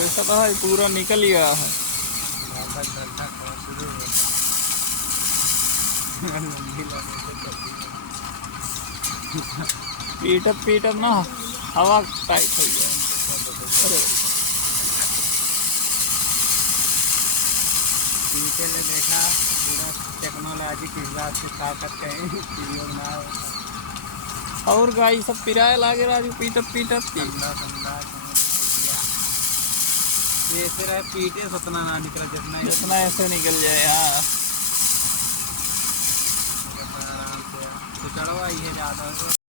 वैसा तो है, पूरा निकल ही गया है। पीटअप पीटअप ना हवा टाइट हो गया। अरे पीछे ले देखा पूरा टेक्नोलॉजी के हिसाब से ताकत कहीं और गाय सब पिराए लागे राजू पीटअप पीटअप की। ठंडा ठंडा ये तेरा पीटे उतना ना निकला जितना ऐसे निकल जाए। हाँ आराम से तो चढ़वाई है ज़्यादा।